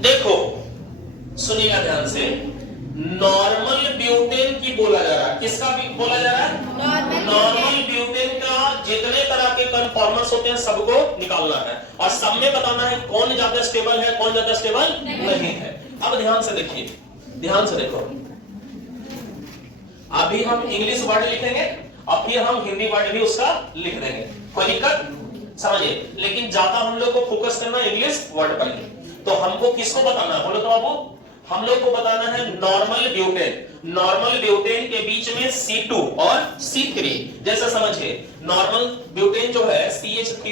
देखो सुनिएगा ध्यान से, नॉर्मल ब्यूटेन की बोला जा रहा है, किसका भी बोला जा रहा है? नॉर्मल ब्यूटेन का जितने तरह के कन्फॉर्मर्स होते हैं सबको निकालना है और सब में बताना है कौन ज्यादा स्टेबल है कौन ज्यादा स्टेबल नहीं है। अब ध्यान से देखिए, ध्यान से देखो, अभी हम इंग्लिश वर्ड लिखेंगे और फिर हम हिंदी वर्ड भी उसका लिख देंगे, कोई दिक्कत समझिए, लेकिन ज्यादा हम लोग को फोकस करना इंग्लिश वर्ड पर ही। तो हमको किसको बताना है बोलो तो बाबू, हम लोग को बताना है नॉर्मल ब्यूटेन। नॉर्मल ब्यूटेन के बीच में C2 और C3, जैसा समझिए नॉर्मल ब्यूटेन जो है CH3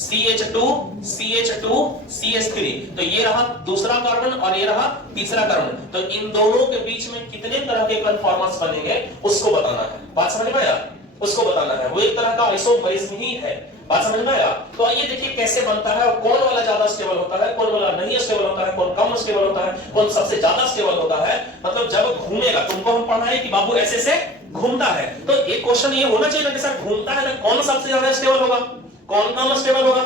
CH2 CH2 CH3, तो ये रहा दूसरा कार्बन और ये रहा तीसरा कार्बन, तो इन दोनों के बीच में कितने तरह के कन्फॉर्मर्स बनेंगे उसको बताना है। बात समझ में आया? उसको बताना है, वो एक तरह का आइसोमरिज्म ही है। बात समझ में आया? तो आइए देखिए कैसे बनता है और कौन वाला ज्यादा स्टेबल होता है, कौन वाला नहीं स्टेबल होता है, कौन कम स्टेबल होता है, कौन सबसे ज्यादा स्टेबल होता है। मतलब जब घूमेगा, तुमको हम पढ़ाए कि बाबू ऐसे से घूमता है, तो एक क्वेश्चन ये होना चाहिए ना कि सर घूमता है ना, कौन सबसे ज्यादा स्टेबल होगा, कौन कम स्टेबल होगा।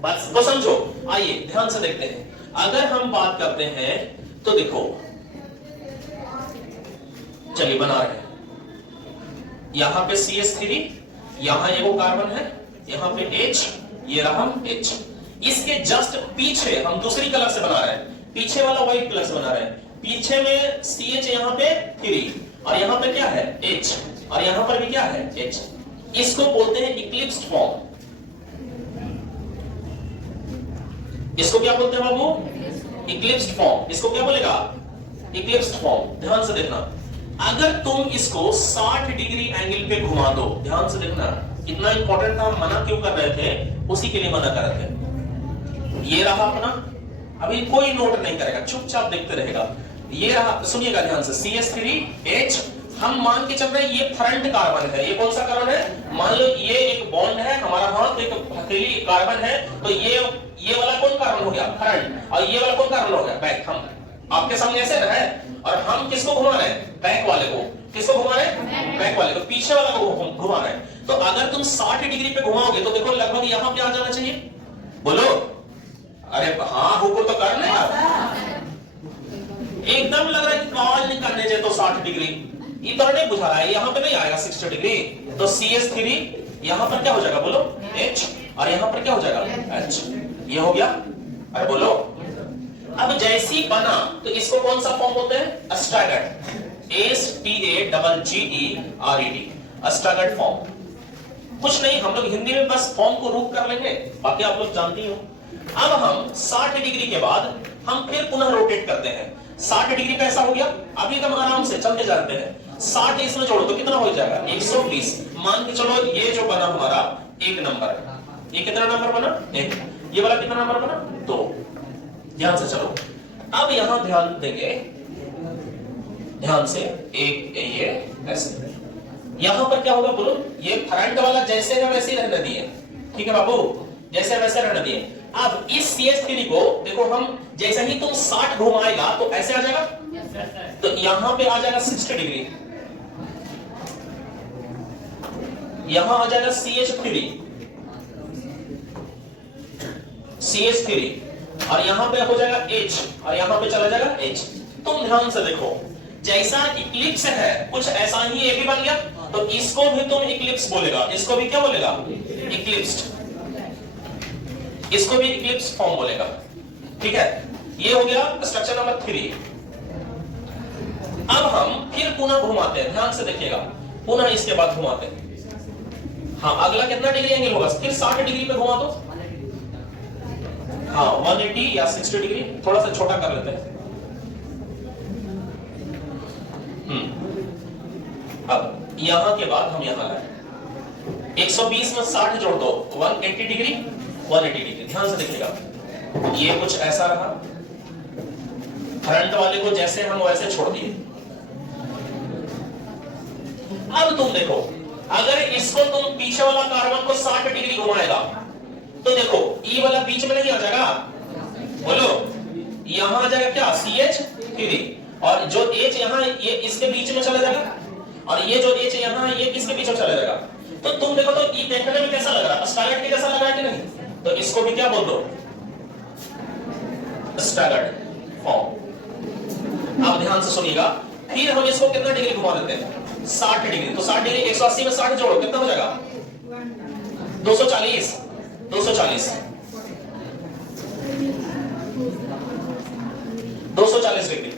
बात तो समझो। आइए ध्यान से देखते हैं, अगर हम बात करते हैं तो देखो, चलिए बना रहे हैं, यहां पे CH3, यहां एगो कार्बन है, यहां पे H, ये रहा H। इसके जस्ट पीछे हम दूसरी कलर से बना रहे हैं, पीछे वाला व्हाइट कलर से बना रहे हैं, पीछे में CH यहां पे 3 और यहां पे क्या है H और यहां पर भी क्या है H। इसको बोलते हैं इक्लिप्स्ड फॉर्म। इसको क्या बोलते हैं बाबू? Eclipsed form. इसको क्या बोलेगा? Eclipsed form. ध्यान से देखना, अगर तुम इसको 60 डिग्री एंगल पे घुमा दो, ध्यान से देखना कितना इंपॉर्टेंट था, मना क्यों कर रहे थे, उसी के लिए मना कर रहे थे। ये रहा अपना, अभी कोई नोट नहीं करेगा, चुपचाप देखते रहेगा। ये रहा, सुनिएगा ध्यान से, CH3H, हम मान के चल रहे हैं ये फ्रंट कार्बन है। ये कौन सा कार्बन है? मान लो ये एक बॉन्ड है, हमारा हाथ एक हथेली कार्बन है, तो ये वाला कौन कार्बन हो गया? फ्रंट, और ये वाला कौन कार्बन हो गया? बैक। हम आपके सामने ऐसे है और हम किसको घुमा रहे हैं? बैक वाले को। किसको घुमा रहे हैं? बैक वाले को, पीछे वाला को घुमा रहे हैं। तो अगर तुम 60 डिग्री पे घुमाओगे तो देखो लगभग यहां पे आ जाना चाहिए। बोलो, अरे हाँ हुक्म तो कर ले यार, एकदम लग रहा है कि कॉल नहीं करने चाहिए तो 60 डिग्री, इधर नहीं बुझा रहा है, यहां पे नहीं आएगा 60 डिग्री। तो CH3 यहां पर क्या हो जाएगा बोलो? H, और यहां पर क्या हो जाएगा? H। ये हो गया, अरे बोलो। अब जैसी बना तो इसको कौन सा फॉर्म बोलते हैं? Staggered, STAGGERED, staggered form. कुछ नहीं, हम लोग हिंदी में बस फॉर्म को रूप कर लेंगे, बाकी आप लोग जानती हो। अब हम 60 डिग्री के बाद हम फिर पुनः रोटेट करते हैं। 60 डिग्री का ऐसा हो गया, अभी एकदम आराम से चलते जाते हैं। 60 इसमें जोड़ो तो कितना हो जाएगा? 120। मान के चलो ये जो बना हमारा 1 नंबर है, ये कितना नंबर बना? 1। ये वाला कितना नंबर बना? 2। ध्यान से चलो, अब यहां ध्यान देंगे, ध्यान से, एक ये ऐसे, यहां पर क्या होगा बोलो? ये फ्रंट वाला जैसे है वैसे ही रहने दिए, ठीक है बाबू, जैसे वैसे रहने दिए। अब इस CH3 को देखो, हम जैसे ही तुम 60 घुमाएगा तो ऐसे आ जाएगा, तो यहां पे आ जाएगा 60 डिग्री, यहां आ जाएगा CH3 और यहां पे हो जाएगा H और यहां पे चला जाएगा H। तुम ध्यान से देखो, जैसा इक्लिप्स है कुछ ऐसा ही ये भी बन गया, तो इसको भी तुम इक्लिप्स बोलेगा, इसको भी क्या बोलेगा? इक्लिप्स्ड। इसको भी इक्लिप्स फॉर्म बोलेगा, ठीक है। ये हो गया स्ट्रक्चर नंबर 3। अब हम फिर पुनः घुमाते हैं, ध्यान से देखिएगा, पुनः इसके बाद घुमाते हैं। हाँ, अगला कितना डिग्री एंगल होगा? फिर 60 डिग्री पे घुमा दो। हाँ, 180 या 60 डिग्री, थोड़ा सा छोटा कर लेते हैं। अब यहां के बाद हम यहां लाए, 120 में 60 जोड़ दो, 180 डिग्री, 180 डिग्री। ध्यान से देखिएगा, ये कुछ ऐसा रहा, फ्रंट वाले को जैसे हम वैसे छोड़ दिए। अब तुम देखो, अगर इसको तुम पीछे वाला कार्बन को 60 डिग्री घुमाएगा तो देखो ई वाला बीच में नहीं आ जाएगा, बोलो, यहां आ जाएगा क्या? CH3, और जो H यहां ये इसके बीच में चला जाएगा, और ये जो H यहां ये किसके बीच में चला जाएगा। तो तुम देखो तो ई देखने में कैसा लग रहा है? स्टैगर्ड के जैसा लग रहा है कि नहीं? तो इसको भी क्या बोल दो? स्टैगर्ड। फॉर्म। अब ध्यान से सुनिएगा, फिर हम इसको कितना डिग्री घुमा देते हैं? 60 डिग्री। तो 60 डिग्री 180 में 60 जोड़ो, कितना हो जाएगा? 240। 240 240 डिग्री।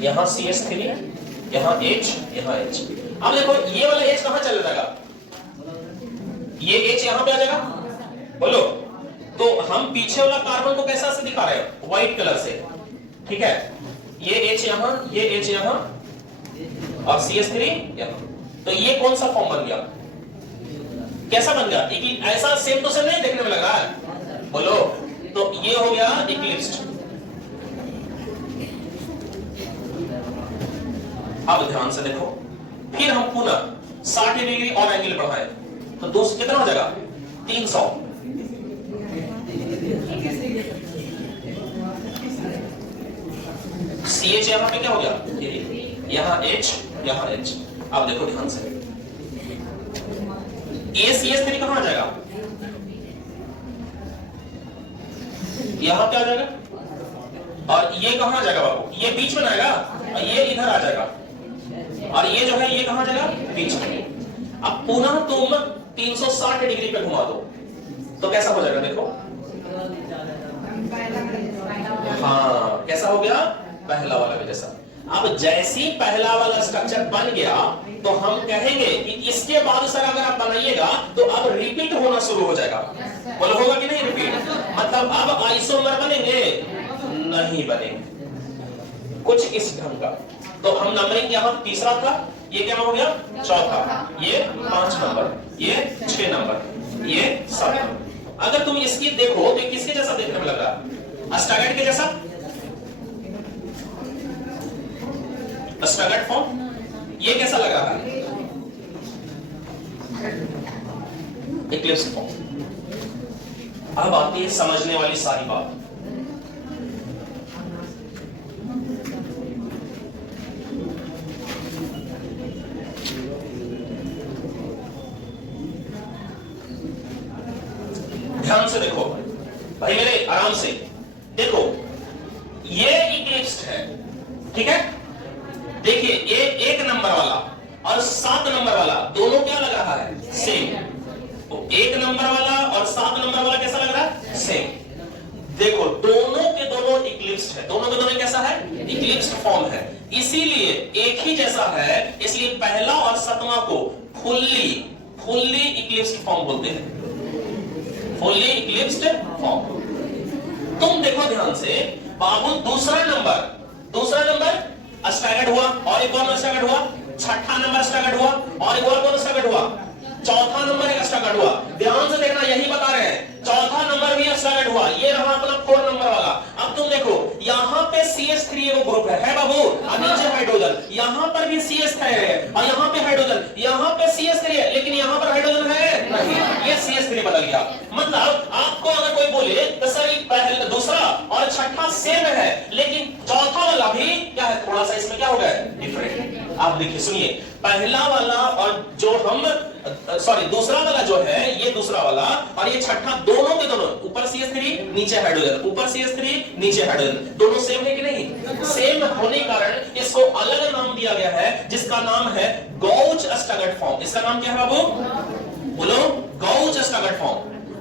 यहां CS3, यहां H, यहां H। अब देखो ये वाला H कहां चला जाएगा? ये H यहां पे आ जाएगा, बोलो। तो हम पीछे वाला कार्बन को कैसा से दिखा रहे हैं? व्हाइट कलर से, ठीक है। ये H यहां, ये H यहां और CS3 यहां। तो ये कौन सा फॉर्म बन गया? कैसा बन गया? एक ऐसा सेम तो सेम नहीं देखने में लग रहा है, बोलो। तो ये हो गया इक्लिप्स्ड। अब ध्यान से देखो, फिर हम पुनः 60 डिग्री और एंगल बढ़ाए तो दोस्त कितना हो जाएगा? 300। CH यहां पे क्या हो गया? यहां H, यहां H। अब देखो ध्यान से, ये CS3 कहां आ जाएगा? यहां पे आ जाएगा। और ये कहां आ जाएगा बाबू? ये बीच में आएगा और ये इधर आ जाएगा। और ये जो है ये कहां जाएगा? बीच में। अब पुनः तुम 360 डिग्री पे घुमा दो तो कैसा हो जाएगा? देखो, हाँ कैसा हो गया? पहला वाला भी जैसा। अब जैसी पहला वाला स्ट्रक्चर बन गया तो हम कहेंगे कि इसके बाद सर अगर आप बनाइएगा तो अब रिपीट होना शुरू हो जाएगा। बोलो होगा कि नहीं रिपीट? मतलब अब आइसोमर बनेंगे? नहीं बनेंगे, कुछ इस ढंग का। तो हम नंबरिंग यहां तीसरा था, ये क्या हो गया? चौथा, ये 5 नंबर, ये 6 नंबर, ये 7 नंबर। अगर तुम इसकी देखो तो किसके जैसा देखने में लग रहा है? अस्टागैट के जैसा। अस्टागैट फॉर्म ये कैसा लग रहा है? Eclipse form. अब आती है समझने वाली सारी बात। ध्यान से देखो भाई मेरे, आराम से देखो, ये इक्लिप्स्ड है, ठीक है। देखिए ये 1 नंबर वाला और 7 नंबर वाला दोनों क्या लग रहा है? सेम। तो 1 नंबर वाला और 7 नंबर वाला कैसा लग रहा है? सेम। देखो दोनों के दोनों इक्लिप्स्ड है, दोनों के दोनों कैसा है? इक्लिप्स्ड फॉर्म है। इसीलिए एक ही जैसा है, इसलिए पहला और 7वां को फुल्ली इक्लिप्स्ड फॉर्म बोलते हैं। Fully eclipsed form. तुम देखो ध्यान से बाबू, दूसरा नंबर अस्टागैट हुआ और एक और अस्टागैट हुआ, छठा नंबर अस्टागैट हुआ और एक और अस्टागैट हुआ, चौथा नंबर एक अस्टागैट हुआ। ध्यान से देखना, यही बता रहे हैं, चौथा नंबर भी अस्टागैट हुआ। ये रहा अपना 4 नंबर वाला। अब तुम देखो यहाँ पे CS3 एगो ग्रुप है बाबू, नीचे हाइड्रोजन, यहाँ पर भी CS3 है और यहाँ पे हाइड्रोजन, यहाँ पे CS3 है लेकिन यहाँ पर हाइड्रोजन है नहीं, ये CS3 बदल गया। मतलब आपको अगर कोई बोले तो सर पहला, दूसरा और छठा सेम है लेकिन चौथा वाला भी क्या है? थोड़ा सा इसमें क्या हो गया? डिफरेंट। आप देखिए सुनिए, पहला वाला और जो हम दूसरा वाला जो है, ये दूसरा वाला और ये छठा, दोनों के दोनों ऊपर CS3 नीचे हाइड्रोजन, ऊपर CS3 नीचे हाइड्रोजन, दोनों सेम है कि नहीं? सेम होने के कारण इसको अलग नाम दिया गया है जिसका नाम है गौच अस्टागैट फॉर्म। इसका नाम क्या है बाबू? बोलो, gauche staggered form.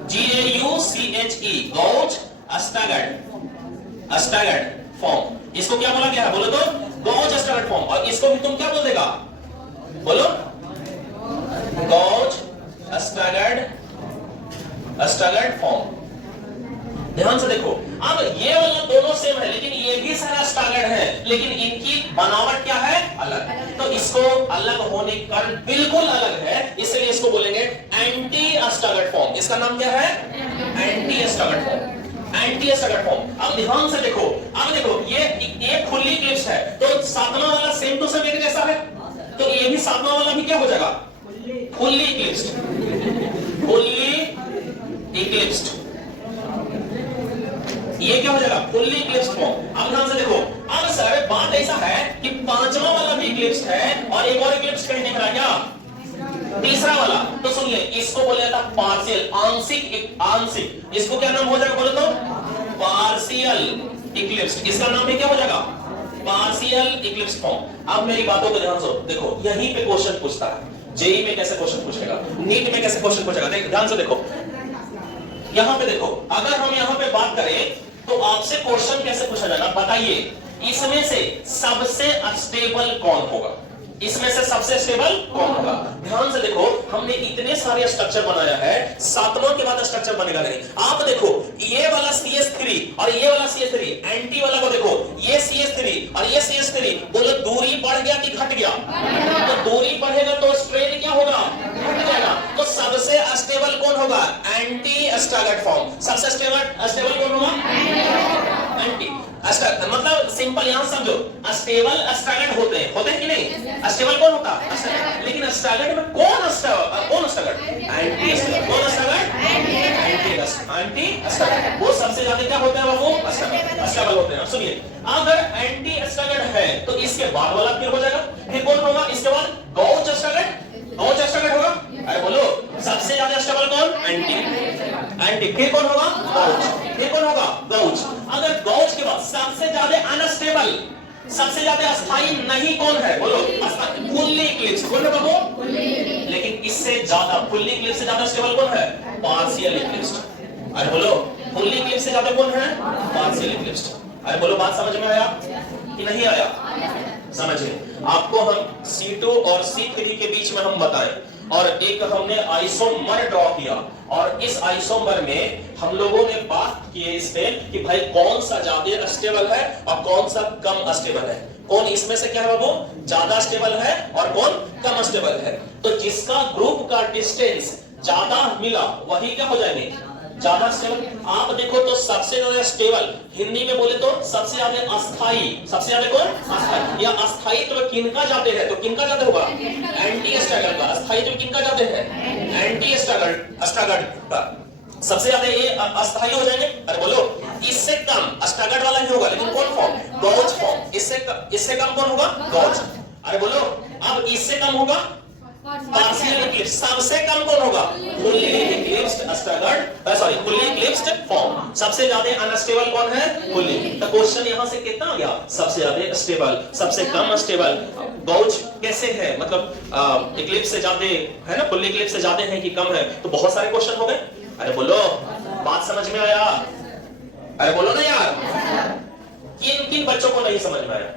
GAUCHE, gauche staggered form. इसको क्या बोला गया है? बोलो तो, गौच अस्टागैट फॉर्म। और इसको भी तुम क्या बोल देगा? बोलो, गौच अस्टागैट फॉर्म। ध्यान से देखो, अब ये वाला दोनों सेम है लेकिन ये भी सारा अस्टागैट है, लेकिन इनकी बनावट क्या है? अलग। तो इसको अलग होने के कारण बिल्कुल अलग है, इसलिए इसको बोलेंगे एंटी अस्टागैट फॉर्म। इसका नाम क्या है? Anti staggered form. Anti staggered form. अब ध्यान से देखो, अब देखो ये फुल्ली इक्लिप्स है तो 7वां वाला सेम टू सेम एक जैसा है, तो ये भी 7वां वाला भी क्या हो जाएगा? Fully eclipsed. ये क्या हो जाएगा? Fully eclipsed form. अब ध्यान से देखो, अब सर बात ऐसा है कि 5वां वाला भी इक्लिप्स्ड है और एक और इक्लिप्स्ड कहीं दिख रहा है क्या? तीसरा वाला तो सुनिए, इसको बोला जाता है पार्शियल, आंशिक, आंशिक। इसको क्या नाम हो जाएगा बोलो तो? Partial Eclipse. इसका नाम भी क्या हो जाएगा? Partial Eclipse form. अब मेरी बातों को ध्यान से देखो, यहीं पे क्वेश्चन पूछता है। जेई में कैसे क्वेश्चन पूछेगा, नीट में कैसे क्वेश्चन पूछेगा, देख ध्यान से देखो। यहां पे देखो, अगर हम यहां पे बात करें तो आपसे क्वेश्चन कैसे पूछा जाएगा, बताइए इसमें से सबसे स्टेबल कौन होगा? इसमें से सबसे स्टेबल कौन होगा? ध्यान से देखो, हमने इतने सारे स्ट्रक्चर बनाया है, सातवां के बाद स्ट्रक्चर बनेगा नहीं। आप देखो, ये वाला CH3 और ये वाला CH3, एंटी वाला को देखो, ये CH3 और ये CH3, बोलो दूरी बढ़ गया कि घट गया? तो दूरी बढ़ेगा तो स्ट्रेन क्या होगा? घट जाएगा। तो सबसे स्टेबल कौन होगा? Anti staggered form. सबसे स्टेबल कौन होगा? एंटी। मतलब सिंपल यहां समझो, स्टेबल स्टैगर्ड होते हैं कि नहीं? स्टेबल कौन होता है? लेकिन स्टैगर्ड में कौन स्टैगर्ड? Anti staggered. कौन स्टैगर्ड? Anti staggered. वो सबसे ज्यादा क्या होते हैं? वो स्टेबल होते हैं। सुनिए, अगर एंटी स्टैगर्ड है तो इसके बाद वाला फिर हो जाएगा, फिर कौन होगा? इसके बाद गॉच स्टैगर्ड। गॉच स्टैगर्ड होगा। अरे बोलो, सबसे ज्यादा स्टेबल कौन? एंटी। फिर कौन होगा? गॉच। फिर कौन होगा? गॉच। अगर गॉच के बाद सबसे ज्यादा अनस्टेबल, सबसे ज्यादा अस्थायी नहीं कौन है? बोलो, फुल्ली इक्लिप्स। कौन है बाबू? लेकिन इससे ज्यादा, फुल्ली इक्लिप्स से ज्यादा स्टेबल कौन है? Partial Eclipse. अरे बोलो, फुल्ली इक्लिप्स से ज्यादा कौन है? Partial Eclipse. अरे बोलो, बात समझ में आया कि नहीं आया? समझिए, आपको हम C2 और C3 के बीच में हम बताएं, और एक हमने आइसोमर ड्रॉ किया, और इस आइसोमर में हम लोगों ने बात की है इस पे कि भाई कौन सा ज्यादा स्टेबल है और कौन सा कम स्टेबल है। कौन इसमें से क्या है बाबू? ज्यादा स्टेबल है और कौन कम स्टेबल है। तो जिसका ग्रुप का डिस्टेंस ज्यादा मिला वही क्या हो जाएंगे? ज्यादा स्टेबल। आप देखो तो सबसे ज्यादा स्टेबल, हिंदी में बोले तो सबसे ज्यादा अस्थाई। सबसे ज्यादा कौन? अस्थाई। या अस्थाई तो किनका जाते हैं? तो किनका जाते होगा? एंटी स्टैगर्ड का। अस्थाई तो किनका जाते हैं? एंटी स्टैगर्ड का। सबसे ज्यादा ये अस्थाई हो जाएंगे। अरे बोलो, इससे कम स्टैगर्ड वाला ही होगा, लेकिन कौन फॉर्म? गॉच फॉर्म। इससे कम कौन होगा? गॉच। अरे बोलो, अब इससे कम होगा पार्शियल इक्लिप्स। सबसे कम कौन होगा? Fully eclipsed staggered, sorry fully eclipsed form. सबसे ज्यादा अनस्टेबल कौन है? फुल्ली। तो क्वेश्चन यहां से कितना आ गया? सबसे ज्यादा स्टेबल, सबसे कम स्टेबल। गॉच कैसे है? मतलब इक्लिप्स से ज्यादा है ना, फुल्ली इक्लिप्स से ज्यादा है कि कम है? तो बहुत सारे क्वेश्चन हो गए। अरे बोलो, बात समझ में आया? अरे बोलो ना यार, किन किन बच्चों को नहीं समझ में आया?